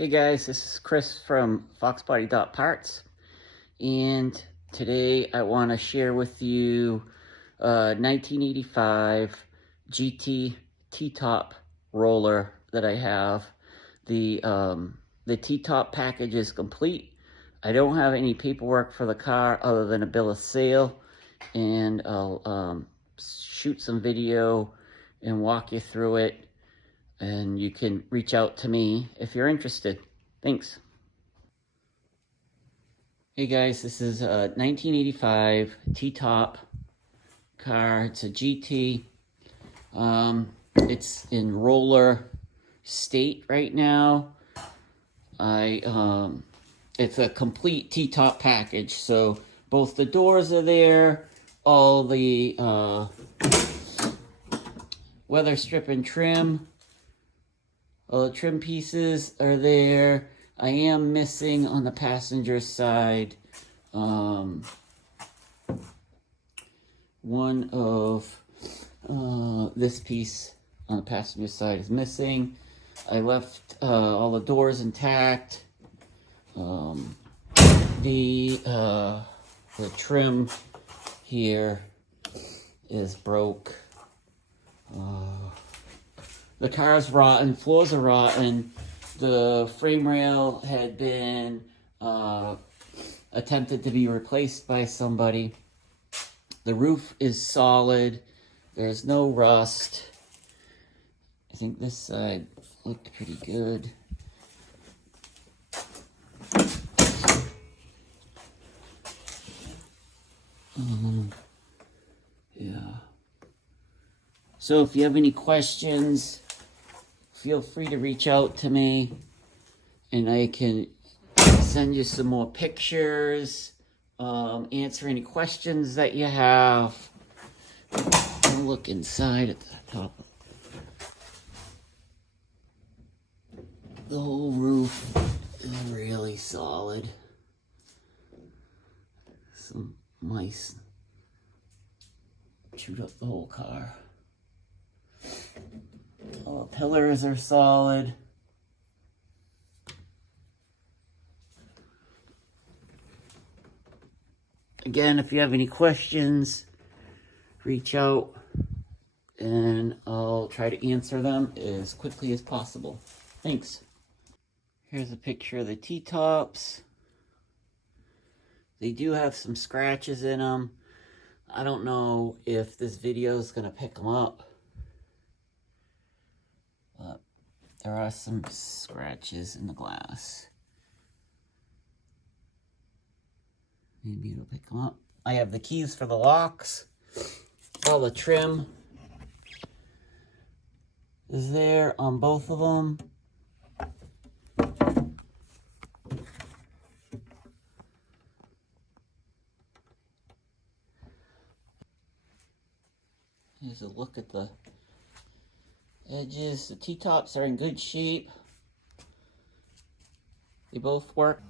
Hey guys, this is Chris from Foxbody Parts, and today I want to share with you 1985 GT T-Top roller that I have. The T-Top package is complete. I don't have any paperwork for the car other than a bill of sale, and I'll shoot some video and walk you through it. And you can reach out to me if you're interested. Thanks. Hey guys, this is a 1985 T-Top car. It's a GT. It's in roller state right now. It's a complete T-Top package. So both the doors are there, all the weather strip and trim. All the trim pieces are there. I am missing on the passenger side one of this piece on the passenger side is missing. I left all the doors intact. The trim here is broke. The car's rotten, floors are rotten. The frame rail had been attempted to be replaced by somebody. The roof is solid. There's no rust. I think this side looked pretty good. Yeah. So if you have any questions, feel free to reach out to me and I can send you some more pictures, answer any questions that you have. I'll look inside at the top. The whole roof is really solid. Some mice chewed up the whole car. All the pillars are solid. Again, if you have any questions, reach out and I'll try to answer them as quickly as possible. Thanks. Here's a picture of the T-Tops. They do have some scratches in them. I don't know if this video is going to pick them up. But there are some scratches in the glass. Maybe it'll pick them up. I have the keys for the locks. All the trim is there on both of them. Here's a look at the edges. The T-Tops are in good shape. They both work.